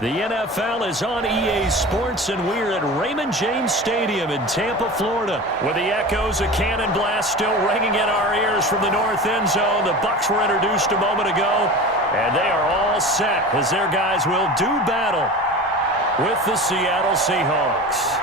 The NFL is on EA Sports, and we're at Raymond James Stadium in Tampa, Florida. With the echoes of cannon blast still ringing in our ears from the north end zone, the Bucs were introduced a moment ago, and they are all set as their guys will do battle with the Seattle Seahawks.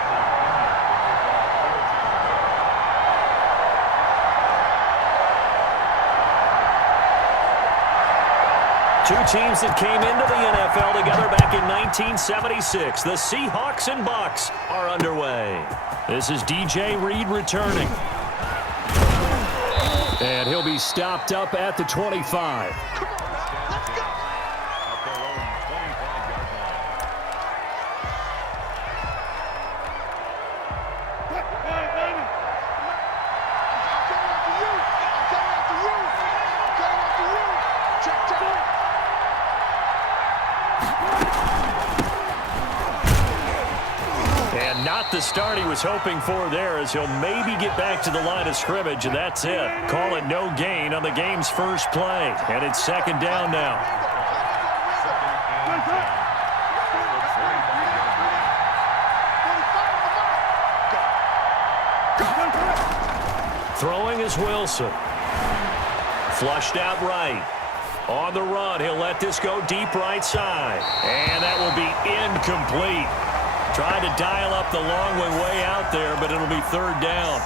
Two teams that came into the NFL together back in 1976. The Seahawks and Bucs are underway. This is DJ Reed returning. And he'll be stopped up at the 25. Not the start he was hoping for there, as he'll maybe get back to the line of scrimmage, and that's it. Call it no gain on the game's first play, and it's second down now. Throwing is Wilson. Flushed out right. On the run, he'll let this go deep right side, and that will be incomplete. Trying to dial up the long way out there, but it'll be third down.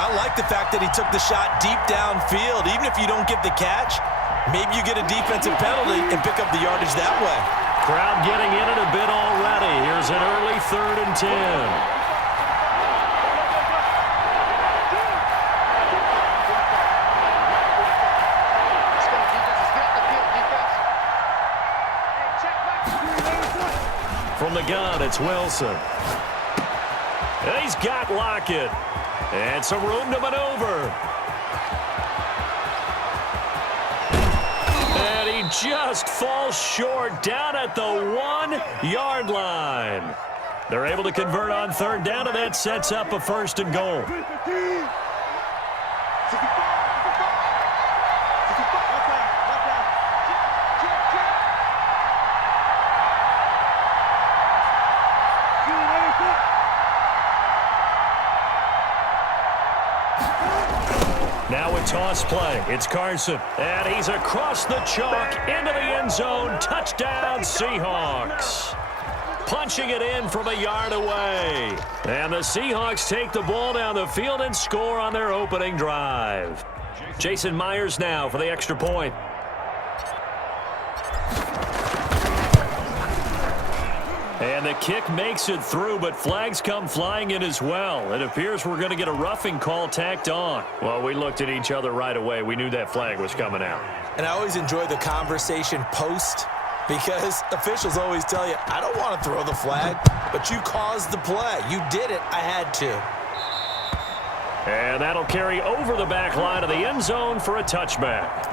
I like the fact that he took the shot deep downfield. Even if you don't get the catch, maybe you get a defensive penalty and pick up the yardage that way. Crowd getting in it a bit already. Here's an early 3rd and 10. From the gun, it's Wilson. And he's got Lockett. And some room to maneuver. And he just falls short down at the 1-yard line. They're able to convert on third down, and that sets up a 1st and goal. Now a toss play. It's Carson. And he's across the chalk into the end zone. Touchdown, Seahawks. Punching it in from a yard away. And the Seahawks take the ball down the field and score on their opening drive. Jason Myers now for the extra point. And the kick makes it through, but flags come flying in as well. It appears we're going to get a roughing call tacked on. Well, we looked at each other right away. We knew that flag was coming out. And I always enjoy the conversation post, because officials always tell you, I don't want to throw the flag, but you caused the play. You did it. I had to. And that'll carry over the back line of the end zone for a touchback.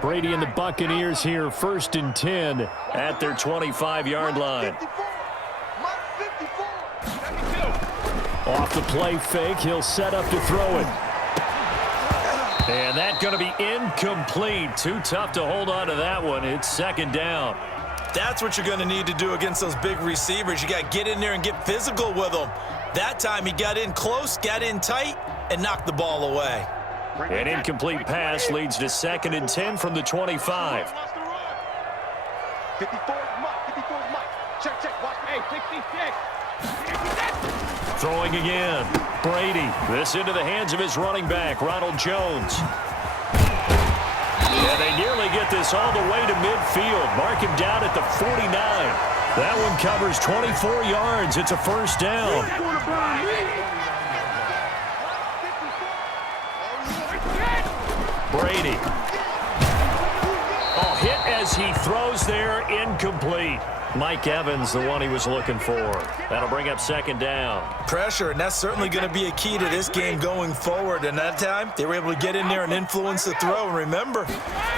Brady and the Buccaneers here, 1st and 10 at their 25-yard line. Off the play fake, he'll set up to throw it. And that's going to be incomplete. Too tough to hold on to that one. It's second down. That's what you're going to need to do against those big receivers. You got to get in there and get physical with them. That time he got in close, got in tight, and knocked the ball away. An incomplete pass leads to 2nd and 10 from the 25. 54 Mike. Check. Watch. Hey, 66. Throwing again. Brady. This into the hands of his running back, Ronald Jones. And they nearly get this all the way to midfield. Mark him down at the 49. That one covers 24 yards. It's a 1st down. Brady. Oh, hit as he throws there, incomplete. Mike Evans, the one he was looking for. That'll bring up second down. Pressure, and that's certainly going to be a key to this game going forward. And that time, they were able to get in there and influence the throw. And remember,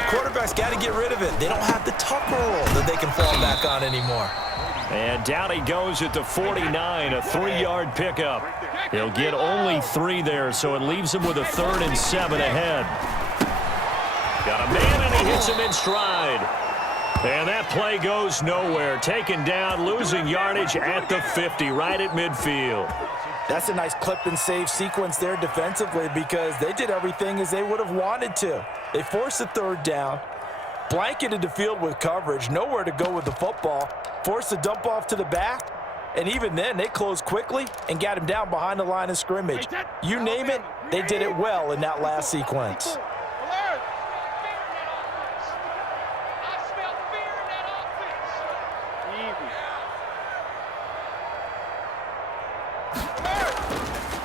quarterbacks got to get rid of it. They don't have the tuck roll that they can fall back on anymore. And down he goes at the 49, a 3-yard pickup. He'll get only 3 there, so it leaves him with a 3rd and 7 ahead. Got a man, and he hits him in stride. And that play goes nowhere. Taken down, losing yardage at the 50, right at midfield. That's a nice clip and save sequence there defensively because they did everything as they would have wanted to. They forced the 3rd down, blanketed the field with coverage, nowhere to go with the football, forced the dump off to the back, and even then they closed quickly and got him down behind the line of scrimmage. You name it, they did it well in that last sequence.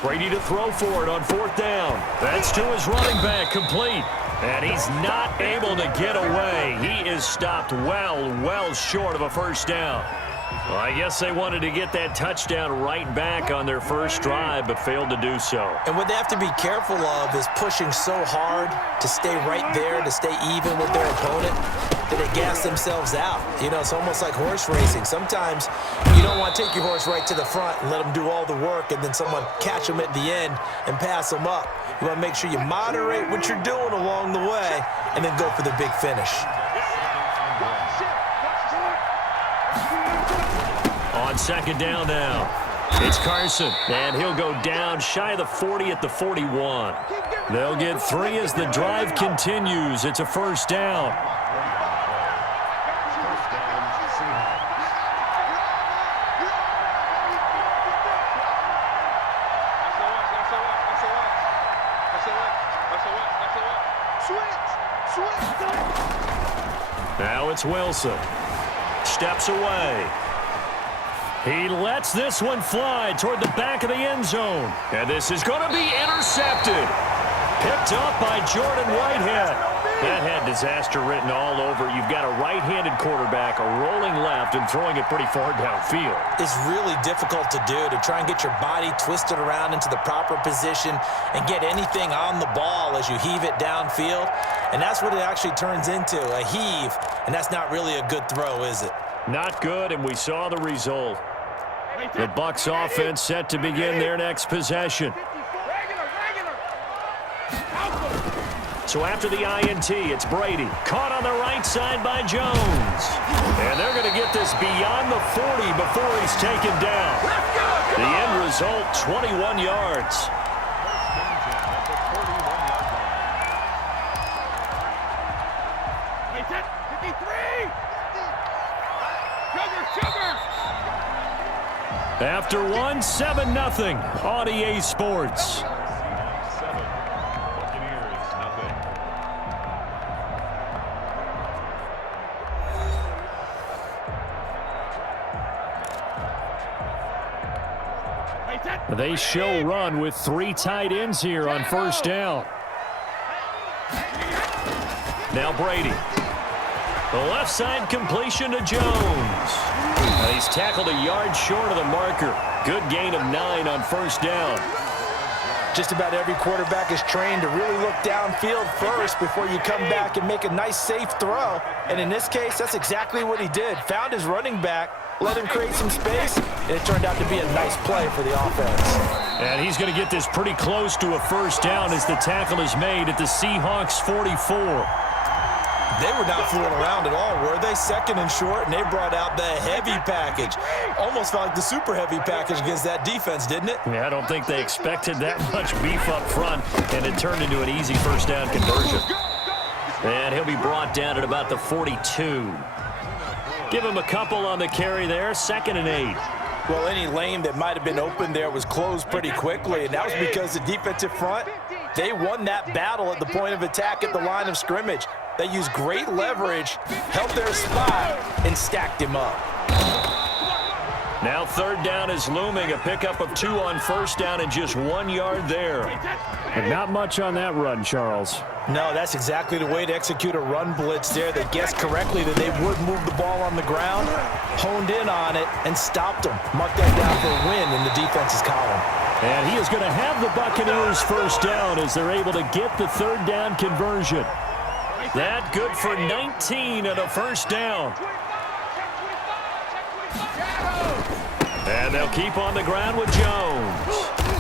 Brady to throw for it on 4th down. That's to his running back, complete. And he's not able to get away. He is stopped well short of a 1st down. Well, I guess they wanted to get that touchdown right back on their first drive, but failed to do so. And what they have to be careful of is pushing so hard to stay right there, to stay even with their opponent, that they gas themselves out. You know, it's almost like horse racing. Sometimes you don't want to take your horse right to the front and let them do all the work and then someone catch them at the end and pass them up. You want to make sure you moderate what you're doing along the way and then go for the big finish. On 2nd down now, it's Carson, and he'll go down shy of the 40 at the 41. They'll get 3 as the drive continues. It's a 1st down. Now it's Wilson. Steps away. He lets this one fly toward the back of the end zone. And this is going to be intercepted. Picked up by Jordan Whitehead. That had disaster written all over. You've got a right-handed quarterback, a rolling left, and throwing it pretty far downfield. It's really difficult to do, to try and get your body twisted around into the proper position and get anything on the ball as you heave it downfield. And that's what it actually turns into, a heave. And that's not really a good throw, is it? Not good, and we saw the result. The Bucs offense set to begin their next possession. So after the INT, it's Brady. Caught on the right side by Jones. And they're going to get this beyond the 40 before he's taken down. The end result, 21 yards. After 1, 7-0 on EA Sports. They show run with 3 tight ends here on 1st down. Now Brady. The left side completion to Jones. And he's tackled a yard short of the marker. Good gain of 9 on 1st down. Just about every quarterback is trained to really look downfield first before you come back and make a nice, safe throw. And in this case, that's exactly what he did. Found his running back, let him create some space, and it turned out to be a nice play for the offense. And he's going to get this pretty close to a 1st down as the tackle is made at the Seahawks 44. They were not fooling around at all, were they? 2nd and short, and they brought out the heavy package. Almost felt like the super heavy package against that defense, didn't it? Yeah, I don't think they expected that much beef up front, and it turned into an easy 1st down conversion. And he'll be brought down at about the 42. Give him a couple on the carry there, 2nd and 8. Well, any lane that might have been open there was closed pretty quickly, and that was because the defensive front, they won that battle at the point of attack at the line of scrimmage. They used great leverage, held their spot, and stacked him up. Now third down is looming. A pickup of 2 on first down and just 1 yard there. And not much on that run, Charles. No, that's exactly the way to execute a run blitz there. They guessed correctly that they would move the ball on the ground, honed in on it, and stopped them. Mark that down for a win in the defense's column. And he is going to have the Buccaneers first down as they're able to get the third down conversion. That good for 19 and a first down. And they'll keep on the ground with Jones.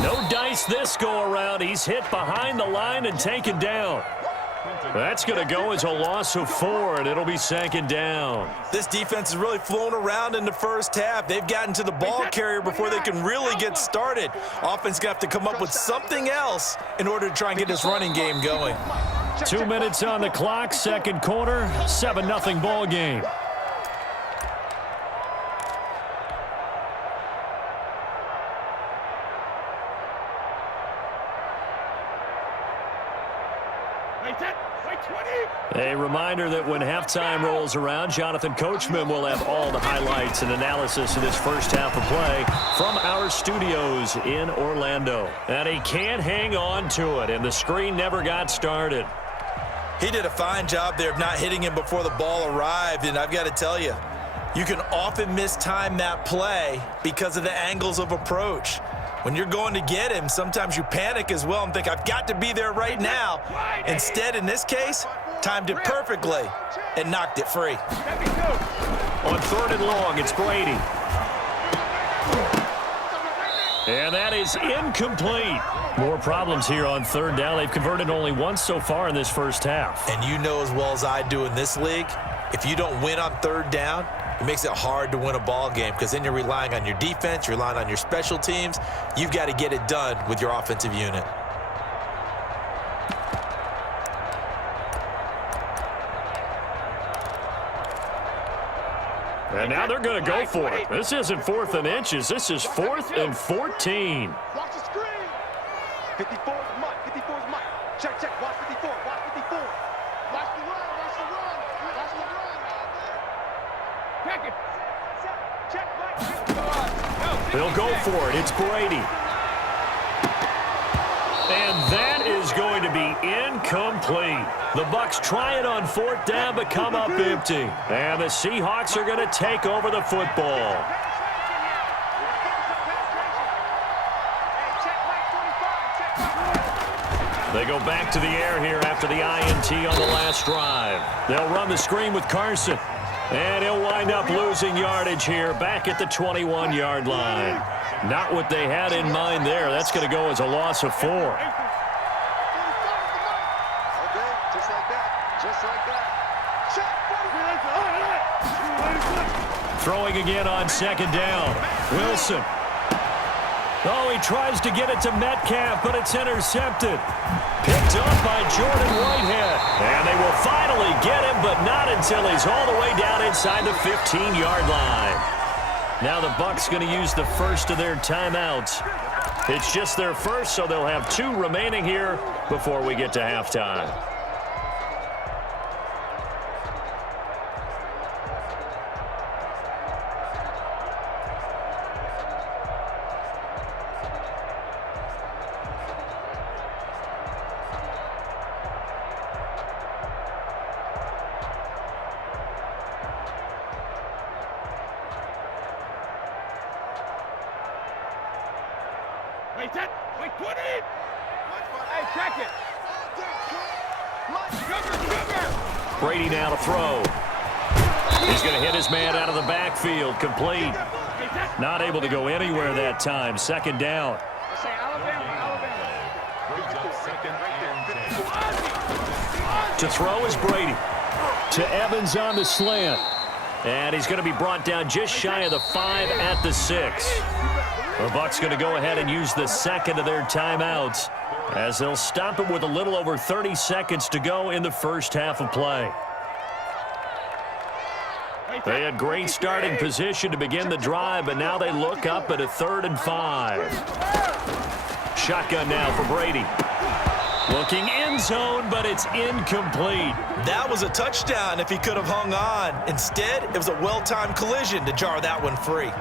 No dice this go-around. He's hit behind the line and taken down. That's going to go as a loss of 4, and it'll be second down. This defense has really flown around in the first half. They've gotten to the ball carrier before they can really get started. Offense going to have to come up with something else in order to try and get this running game going. 2 minutes on the clock, second quarter, 7-0 ball game. A reminder that when halftime rolls around, Jonathan Coachman will have all the highlights and analysis of this first half of play from our studios in Orlando. And he can't hang on to it, and the screen never got started. He did a fine job there of not hitting him before the ball arrived, and I've got to tell you, you can often mistime that play because of the angles of approach. When you're going to get him, sometimes you panic as well and think, I've got to be there right now. Instead, in this case, timed it perfectly and knocked it free. On third and long, it's Brady. And that is incomplete. More problems here on third down. They've converted only once so far in this first half. And you know as well as I do in this league, if you don't win on third down, it makes it hard to win a ball game because then you're relying on your defense, you're relying on your special teams. You've got to get it done with your offensive unit. And now they're going to go for it. This isn't 4th and inches. This is 4th and 14. Watch the screen. 54 is Mike. 54 is Mike. Check, check. Watch 54. Watch 54. Watch the run. Watch the run. Watch the run. Check it. Check, Mike. They'll go for it. It's Brady. And that is going to be incomplete. The Bucs try it on 4th down, but come up empty. And the Seahawks are going to take over the football. They go back to the air here after the INT on the last drive. They'll run the screen with Carson. And he'll wind up losing yardage here back at the 21-yard line. Not what they had in mind there. That's going to go as a loss of 4. Okay, just like that. Just like that. Throwing again on second down. Wilson. Oh, he tries to get it to Metcalf, but it's intercepted. Picked up by Jordan Whitehead. And they will finally get him, but not until he's all the way down inside the 15-yard line. Now the Bucs going to use the first of their timeouts. It's just their first, so they'll have 2 remaining here before we get to halftime. Brady now to throw. He's going to hit his man out of the backfield. Complete. Not able to go anywhere that time. Second down. To throw is Brady. To Evans on the slant. And he's going to be brought down just shy of the 5 at the 6. The Bucs going to go ahead and use the second of their timeouts as they'll stop it with a little over 30 seconds to go in the first half of play. They had great starting position to begin the drive, but now they look up at a 3rd and 5. Shotgun now for Brady. Looking end zone, but it's incomplete. That was a touchdown if he could have hung on. Instead, it was a well-timed collision to jar that one free.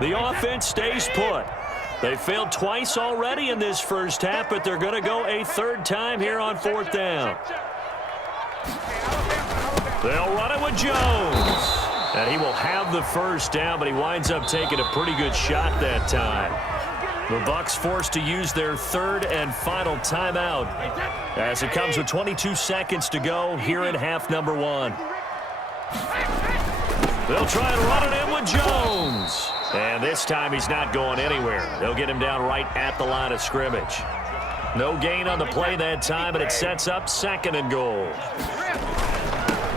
The offense stays put. They failed twice already in this first half, but they're going to go a third time here on fourth down. They'll run it with Jones. And he will have the first down, but he winds up taking a pretty good shot that time. The Bucs forced to use their third and final timeout as it comes with 22 seconds to go here in half number one. They'll try and run it in with Jones. And this time he's not going anywhere. They'll get him down right at the line of scrimmage. No gain on the play that time, and it sets up second and goal.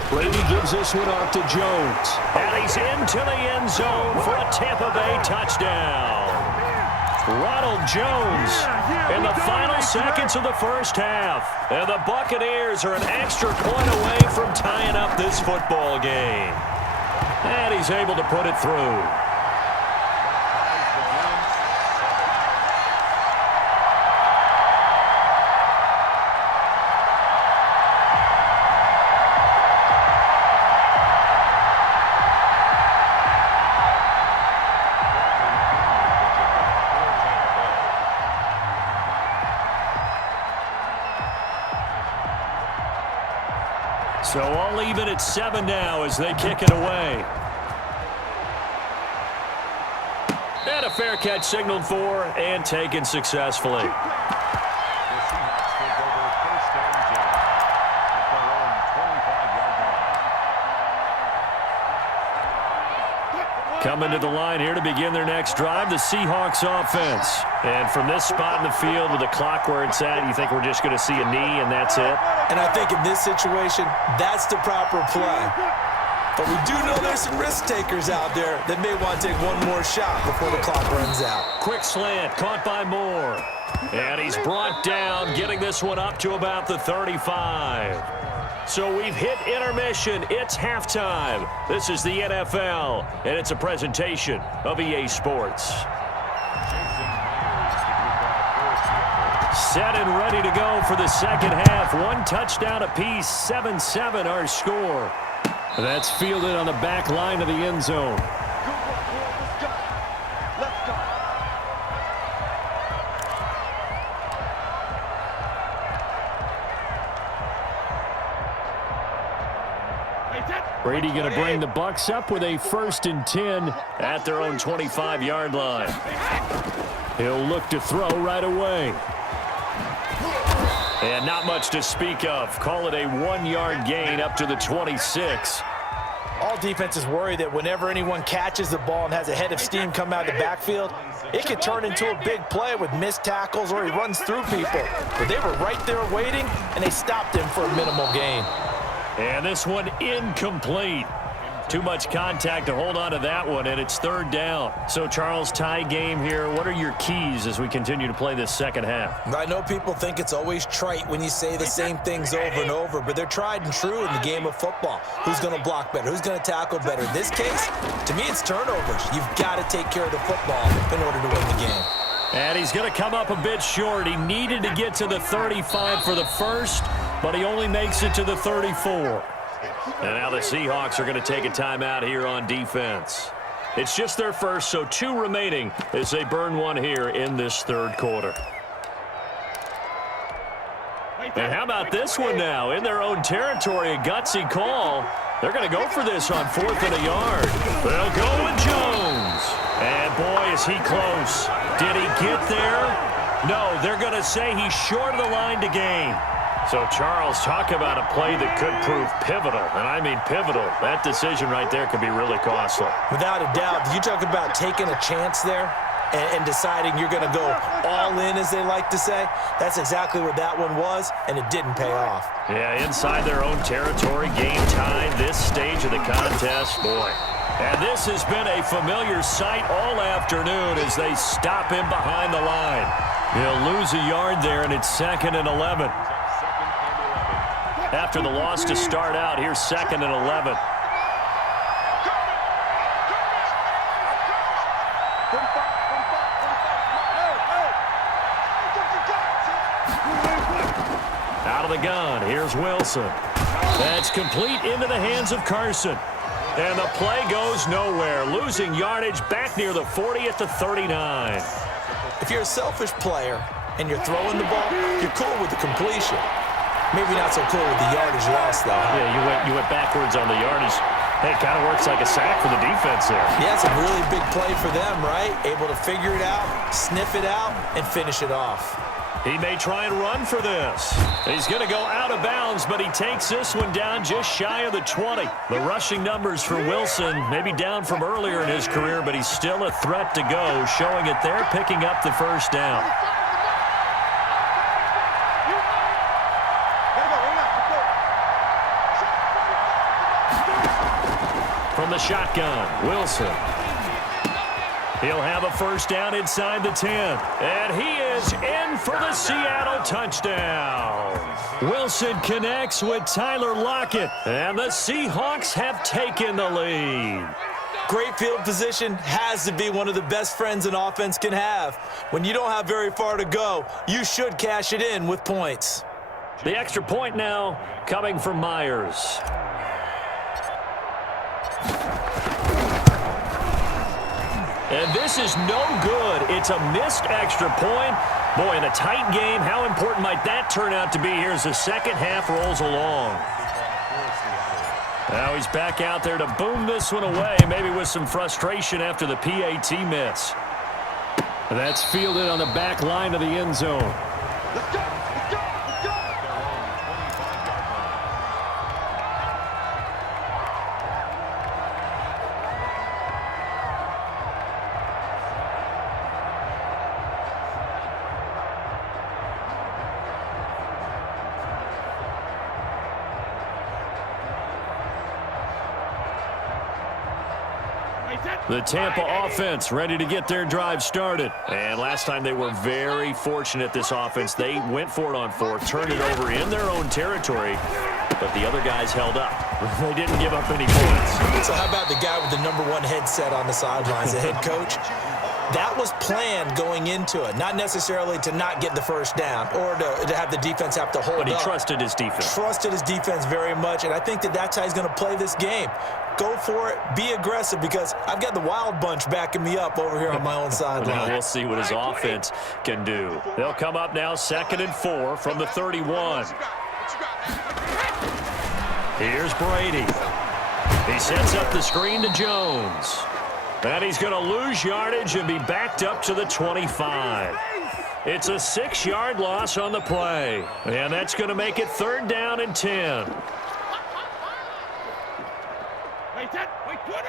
Brady gives this one off to Jones. And he's into the end zone for a Tampa Bay touchdown. Ronald Jones in the final seconds of the first half. And the Buccaneers are an extra point away from tying up this football game. And he's able to put it through. So all even at 7 now as they kick it away. And a fair catch signaled for and taken successfully. Coming to the line here to begin their next drive, the Seahawks offense. And from this spot in the field with the clock where it's at, you think we're just going to see a knee and that's it? And I think in this situation, that's the proper play. But we do know there's some risk takers out there that may want to take one more shot before the clock runs out. Quick slant, caught by Moore. And he's brought down, getting this one up to about the 35. So we've hit intermission. It's halftime. This is the NFL, and it's a presentation of EA Sports. Set and ready to go for the second half. One touchdown apiece, 7-7 our score. That's fielded on the back line of the end zone. Brady going to bring the Bucs up with a 1st and 10 at their own 25-yard line. He'll look to throw right away. And not much to speak of. Call it a 1-yard gain up to the 26. All defenses worry that whenever anyone catches the ball and has a head of steam come out of the backfield, it could turn into a big play with missed tackles or he runs through people. But they were right there waiting, and they stopped him for a minimal gain. And this one incomplete. Too much contact to hold on to that one, and it's 3rd down. So, Charles, tie game here. What are your keys as we continue to play this second half? I know people think it's always trite when you say the same things over and over, but they're tried and true in the game of football. Who's going to block better? Who's going to tackle better? In this case, to me, it's turnovers. You've got to take care of the football in order to win the game. And he's going to come up a bit short. He needed to get to the 35 for the first, but he only makes it to the 34. And now the Seahawks are going to take a timeout here on defense. It's just their first, so 2 remaining as they burn one here in this 3rd quarter. And how about this one now? In their own territory, a gutsy call. They're going to go for this on 4th and a yard. They'll go with Jones. And boy, is he close. Did he get there? No, they're going to say he's short of the line to gain. So, Charles, talk about a play that could prove pivotal, and I mean pivotal. That decision right there could be really costly. Without a doubt, you talk about taking a chance there and deciding you're going to go all in, as they like to say. That's exactly what that one was, and it didn't pay off. Yeah, inside their own territory, game tied, this stage of the contest, boy. And this has been a familiar sight all afternoon as they stop him behind the line. He'll lose a yard there, and it's 2nd and 11. After the loss to start out, here's 2nd and 11. Out of the gun, here's Wilson. That's complete into the hands of Carson. And the play goes nowhere, losing yardage back near the 40 at the 39. If you're a selfish player and you're throwing the ball, you're cool with the completion. Maybe not so cool with the yardage loss, though. Yeah, you went backwards on the yardage. Hey, it kind of works like a sack for the defense there. Yeah, it's a really big play for them, right? Able to figure it out, sniff it out, and finish it off. He may try and run for this. He's going to go out of bounds, but he takes this one down just shy of the 20. The rushing numbers for Wilson, maybe down from earlier in his career, but he's still a threat to go, showing it there, picking up the first down. From the shotgun, Wilson. He'll have a first down inside the 10. And he is in for the Seattle touchdown. Wilson connects with Tyler Lockett. And the Seahawks have taken the lead. Great field position has to be one of the best friends an offense can have. When you don't have very far to go, you should cash it in with points. The extra point now coming from Myers. And this is no good. It's a missed extra point. Boy, in a tight game, how important might that turn out to be here as the second half rolls along? Now he's back out there to boom this one away, maybe with some frustration after the PAT miss. And that's fielded on the back line of the end zone. Let's go! Let's go! Let's go! The Tampa offense ready to get their drive started. And last time they were very fortunate, this offense. They went for it on fourth, turned it over in their own territory, but the other guys held up. They didn't give up any points. So how about the guy with the #1 headset on the sidelines, the head coach? That was planned going into it, not necessarily to not get the first down or to have the defense have to hold up. But he trusted his defense. Trusted his defense very much, and I think that's how he's going to play this game. Go for it. Be aggressive, because I've got the wild bunch backing me up over here on my own sideline. Now we'll see what his offense can do. They'll come up now 2nd and 4 from the 31. Here's Brady. He sets up the screen to Jones. And he's going to lose yardage and be backed up to the 25. It's a 6-yard loss on the play. And that's going to make it 3rd down and 10. Wait, 10. Wait, 20.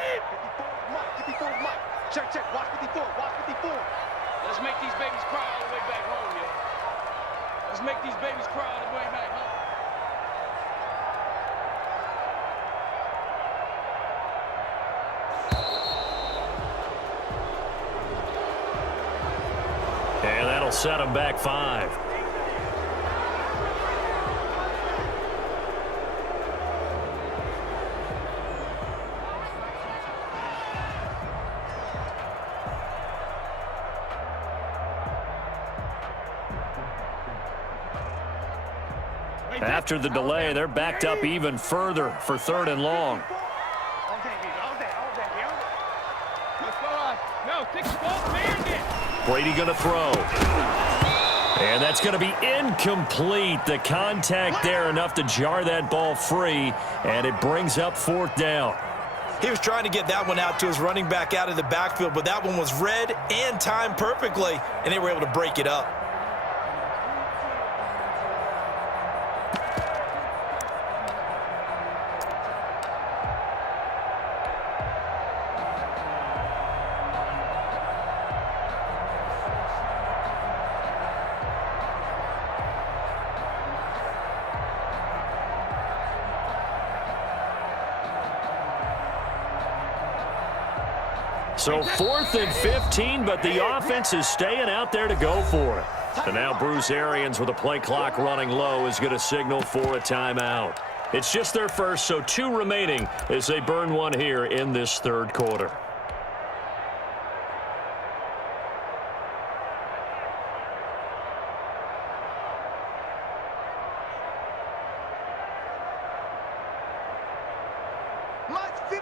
54 is Mike. Check, check. Watch 54. Watch 54. Let's make these babies cry all the way back home, yo. Let's make these babies cry all the way back home. And that'll set him back 5. After the delay, they're backed up even further for 3rd and long. All day, baby. All day. All day, baby. Let's go on. No, 6 ball, man. Brady going to throw. And that's going to be incomplete. The contact there enough to jar that ball free, and it brings up 4th down. He was trying to get that one out to his running back out of the backfield, but that one was read and timed perfectly, and they were able to break it up. So 4th and 15, but the offense is staying out there to go for it. And now Bruce Arians, with the play clock running low, is going to signal for a timeout. It's just their first, so 2 remaining as they burn one here in this 3rd quarter.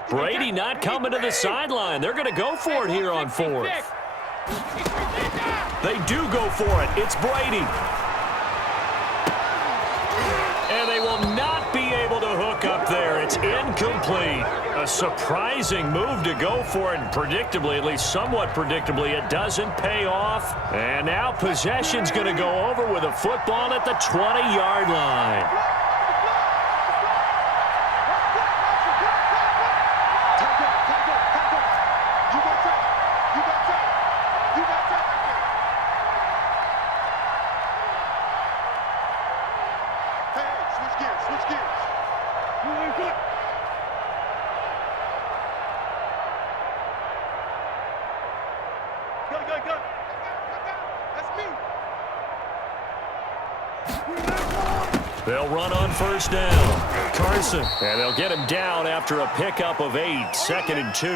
Brady not coming to the sideline. They're going to go for it here on fourth. They do go for it. It's Brady. And they will not be able to hook up there. It's incomplete. A surprising move to go for it. And predictably, at least somewhat predictably, it doesn't pay off. And now possession's going to go over with a football at the 20-yard line. They'll run on first down. Carson, and they'll get him down after a pickup of 8, 2nd and 2.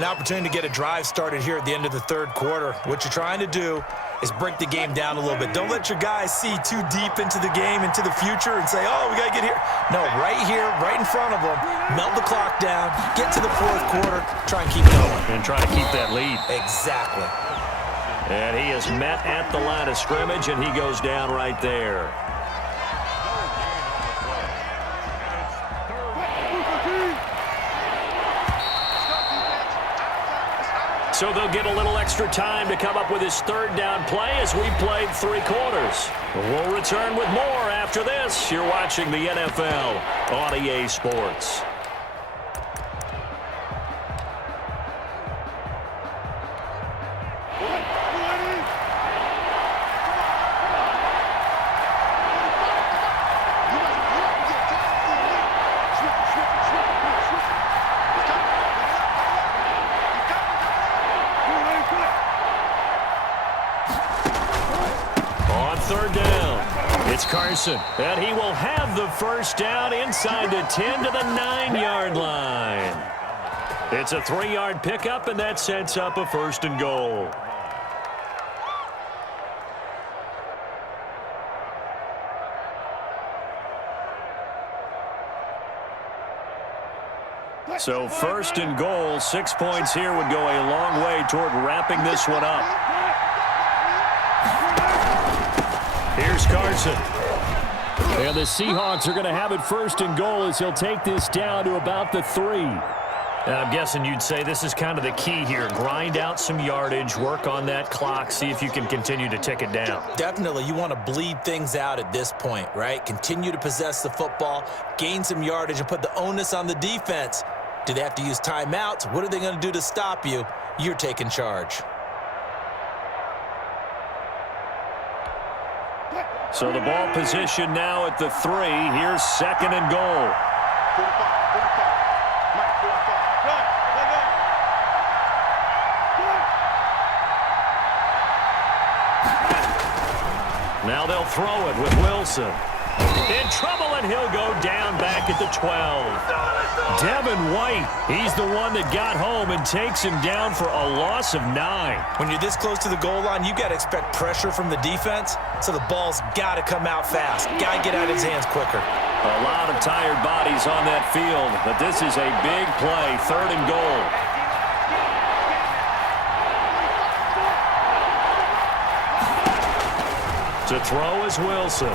An opportunity to get a drive started here at the end of the third quarter. What you're trying to do is break the game down a little bit. Don't let your guys see too deep into the game, into the future, and say, oh, we got to get here. No, right here, right in front of them, melt the clock down, get to the fourth quarter, try and keep going. And try to keep that lead. Exactly. And he is met at the line of scrimmage, and he goes down right there. So they'll get a little extra time to come up with his third down play as we played 3 quarters. We'll return with more after this. You're watching the NFL on EA Sports. Third down. It's Carson, and he will have the first down inside the 10 to the 9-yard line. It's a 3-yard pickup, and that sets up a 1st and goal. So 1st and goal, 6 points here would go a long way toward wrapping this one up. Here's Carson. And the Seahawks are going to have it 1st and goal as he'll take this down to about the 3. I'm guessing you'd say this is kind of the key here. Grind out some yardage, work on that clock, see if you can continue to tick it down. Definitely. You want to bleed things out at this point, right? Continue to possess the football, gain some yardage, and put the onus on the defense. Do they have to use timeouts? What are they going to do to stop you? You're taking charge. So the ball position now at the 3. Here's 2nd and goal. Now they'll throw it with Wilson. In trouble, and he'll go down back at the 12. Devin White, he's the one that got home and takes him down for a loss of 9. When you're this close to the goal line, you got to expect pressure from the defense, so the ball's got to come out fast. Got to get out of his hands quicker. A lot of tired bodies on that field, but this is a big play, 3rd and goal. To throw is Wilson.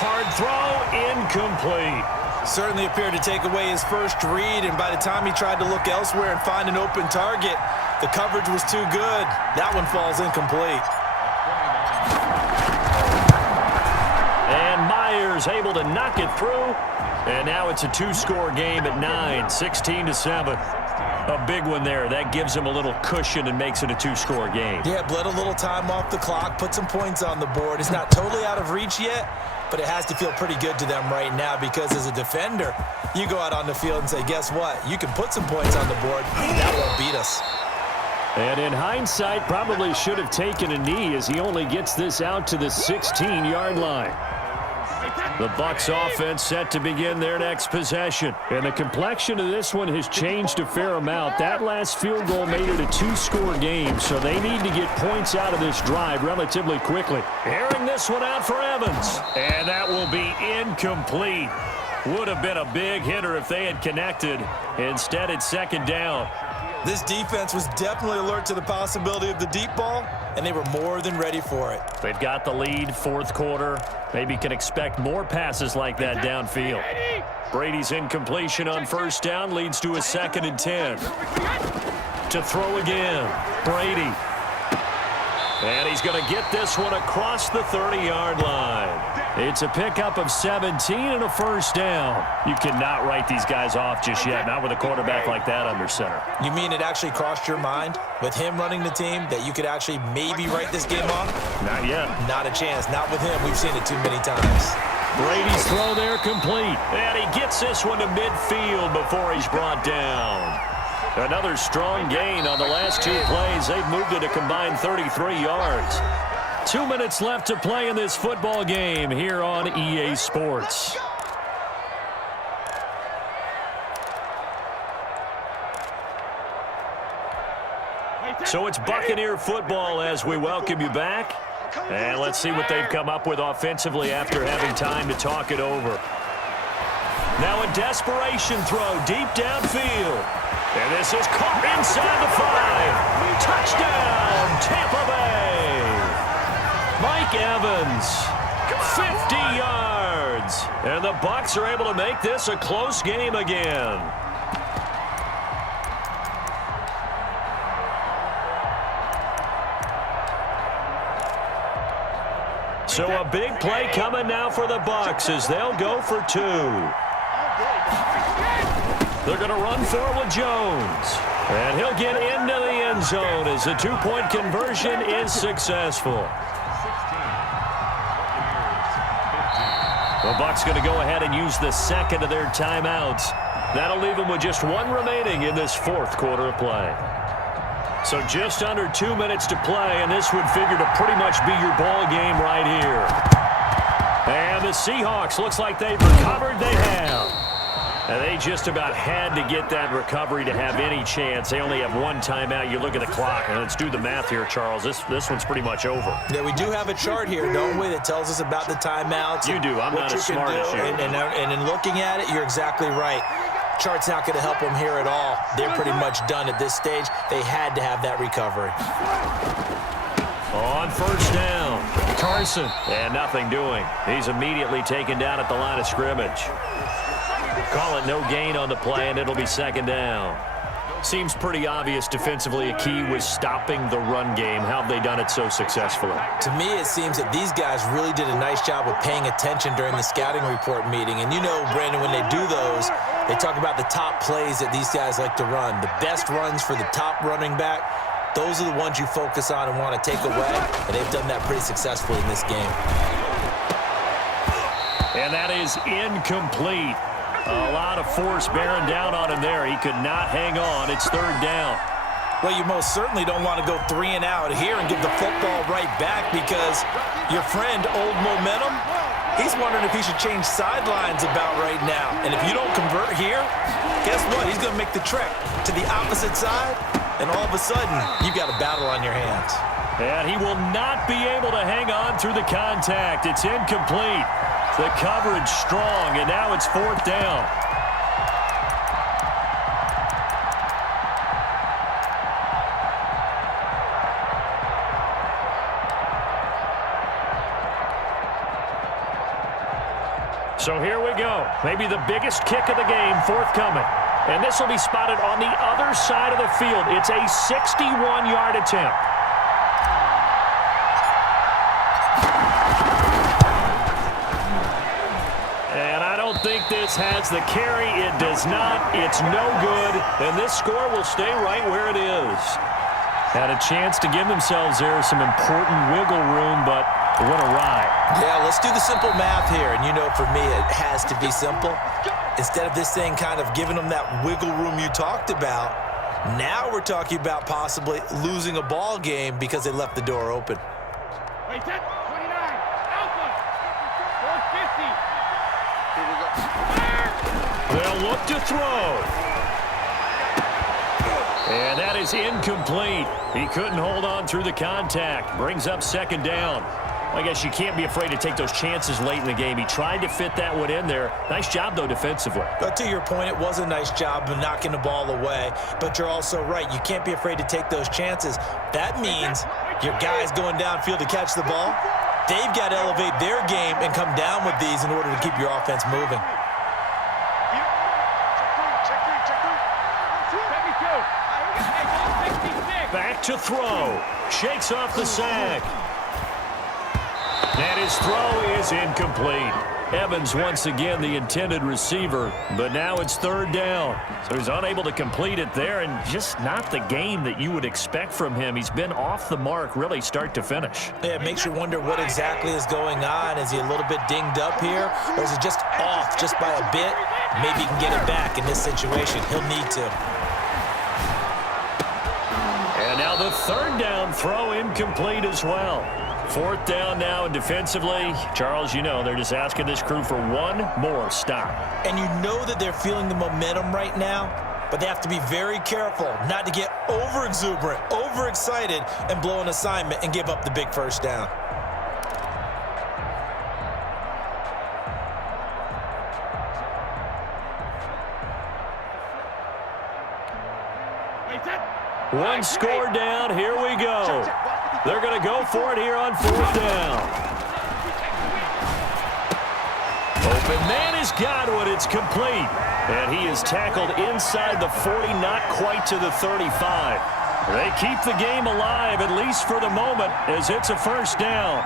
Hard throw, incomplete. Certainly appeared to take away his first read, and by the time he tried to look elsewhere and find an open target, the coverage was too good. That one falls incomplete. And Myers able to knock it through. And now it's a 2-score game at 9, 16-7. A big one there. That gives him a little cushion and makes it a 2-score game. Yeah, bled a little time off the clock, put some points on the board. It's not totally out of reach yet, but it has to feel pretty good to them right now because as a defender, you go out on the field and say, guess what? You can put some points on the board. That won't beat us. And in hindsight, probably should have taken a knee as he only gets this out to the 16-yard line. The Bucs offense set to begin their next possession. And the complexion of this one has changed a fair amount. That last field goal made it a 2-score game, so they need to get points out of this drive relatively quickly. Airing this one out for Evans. And that will be incomplete. Would have been a big hitter if they had connected. Instead, it's second down. This defense was definitely alert to the possibility of the deep ball, and they were more than ready for it. They've got the lead, fourth quarter. Maybe can expect more passes like that downfield. Brady's incompletion on first down leads to a 2nd and 10. To throw again, Brady. And he's going to get this one across the 30-yard line. It's a pickup of 17 and a first down. You cannot write these guys off just yet, not with a quarterback like that under center. You mean it actually crossed your mind with him running the team that you could actually maybe write this game off? Not yet. Not a chance. Not with him. We've seen it too many times. Brady's throw there complete. And he gets this one to midfield before he's brought down. Another strong gain on the last 2 plays. They've moved it a combined 33 yards. 2 minutes left to play in this football game here on EA Sports. So it's Buccaneer football as we welcome you back. And let's see what they've come up with offensively after having time to talk it over. Now a desperation throw deep downfield. And this is caught inside the 5. Touchdown, Tampa Bay. Mike Evans, 50 yards. And the Bucs are able to make this a close game again. So a big play coming now for the Bucs as they'll go for 2. They're going to run for it with Jones. And he'll get into the end zone as the 2-point conversion is successful. The Bucs going to go ahead and use the second of their timeouts. That'll leave them with just 1 remaining in this fourth quarter of play. So just under 2 minutes to play, and this would figure to pretty much be your ball game right here. And the Seahawks, looks like they've recovered. They have. And they just about had to get that recovery to have any chance. They only have 1 timeout. You look at the clock, and let's do the math here, Charles. This one's pretty much over. Yeah, we do have a chart here, don't we, that tells us about the timeouts. You do. I'm not as smart as you. And in looking at it, you're exactly right. Chart's not going to help them here at all. They're pretty much done at this stage. They had to have that recovery. On first down, Carson. And nothing doing. He's immediately taken down at the line of scrimmage. Call it no gain on the play, and it'll be second down. Seems pretty obvious defensively a key was stopping the run game. How have they done it so successfully? To me, it seems that these guys really did a nice job of paying attention during the scouting report meeting. And you know, Brandon, when they do those, they talk about the top plays that these guys like to run. The best runs for the top running back, those are the ones you focus on and want to take away. And they've done that pretty successfully in this game. And that is incomplete. A lot of force bearing down on him there. He could not hang on. It's third down. Well, you most certainly don't want to go 3 and out here and give the football right back because your friend, Old Momentum, he's wondering if he should change sidelines about right now. And if you don't convert here, guess what? He's going to make the trek to the opposite side, and all of a sudden, you've got a battle on your hands. And he will not be able to hang on through the contact. It's incomplete. The coverage strong, and now it's fourth down. So here we go. Maybe the biggest kick of the game forthcoming. And this will be spotted on the other side of the field. It's a 61-yard attempt. Think this has the carry. It does not. It's no good. And this score will stay right where it is. Had a chance to give themselves there some important wiggle room, but it went awry. Yeah, let's do the simple math here. And you know, for me, it has to be simple. Instead of this thing kind of giving them that wiggle room you talked about, now we're talking about possibly losing a ball game because they left the door open. Wait, 29, Alpha, 450. They'll look to throw. And that is incomplete. He couldn't hold on through the contact. Brings up second down. I guess you can't be afraid to take those chances late in the game. He tried to fit that one in there. Nice job, though, defensively. But to your point, it was a nice job of knocking the ball away. But you're also right. You can't be afraid to take those chances. That means your guys going downfield to catch the ball, they've got to elevate their game and come down with these in order to keep your offense moving. Back to throw. Shakes off the sack. And his throw is incomplete. Evans once again the intended receiver, but now it's third down. So he's unable to complete it there, and just not the game that you would expect from him. He's been off the mark really start to finish. Yeah, it makes you wonder what exactly is going on. Is he a little bit dinged up here, or is it just off just by a bit? Maybe he can get it back in this situation. He'll need to. And now the third down throw incomplete as well. Fourth down now, and defensively, Charles, you know, they're just asking this crew for one more stop. And you know that they're feeling the momentum right now, but they have to be very careful not to get over-exuberant, over-excited, and blow an assignment and give up the big first down. One score down, here we go. They're going to go for it here on fourth down. Open man has got one. It's complete. And he is tackled inside the 40, not quite to the 35. They keep the game alive, at least for the moment, as it's a first down.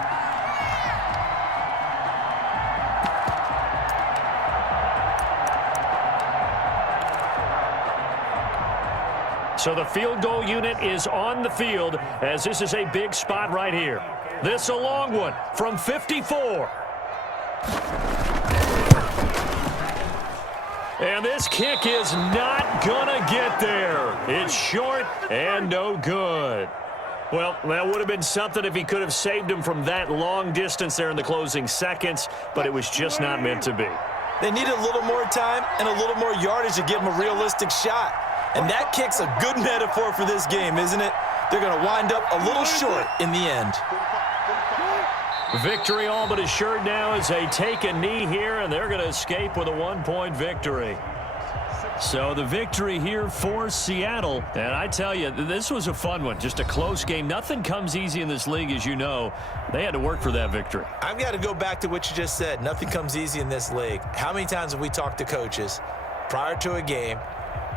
So the field goal unit is on the field, as this is a big spot right here. This a long one from 54. And this kick is not gonna get there. It's short and no good. Well, that would have been something if he could have saved him from that long distance there in the closing seconds, but it was just not meant to be. They need a little more time and a little more yardage to give him a realistic shot. And that kick's a good metaphor for this game, isn't it? They're going to wind up a little short in the end. Victory all but assured now as they take a knee here, and they're going to escape with a one-point victory. So the victory here for Seattle. And I tell you, this was a fun one. Just a close game. Nothing comes easy in this league, as you know. They had to work for that victory. I've got to go back to what you just said. Nothing comes easy in this league. How many times have we talked to coaches prior to a game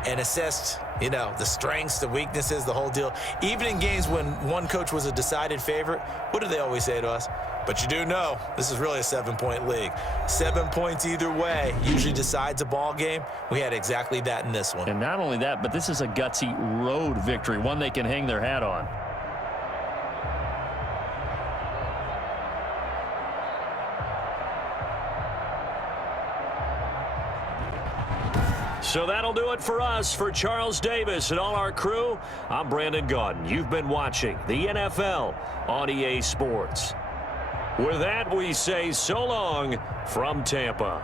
and assessed, you know, the strengths, the weaknesses, the whole deal? Even in games when one coach was a decided favorite, what do they always say to us? But you do know this is really a 7-point league. 7 points either way usually decides a ball game. We had exactly that in this one. And not only that, but this is a gutsy road victory, one they can hang their hat on. So that'll do it for us. For Charles Davis and all our crew, I'm Brandon Gaudin. You've been watching the NFL on EA Sports. With that, we say so long from Tampa.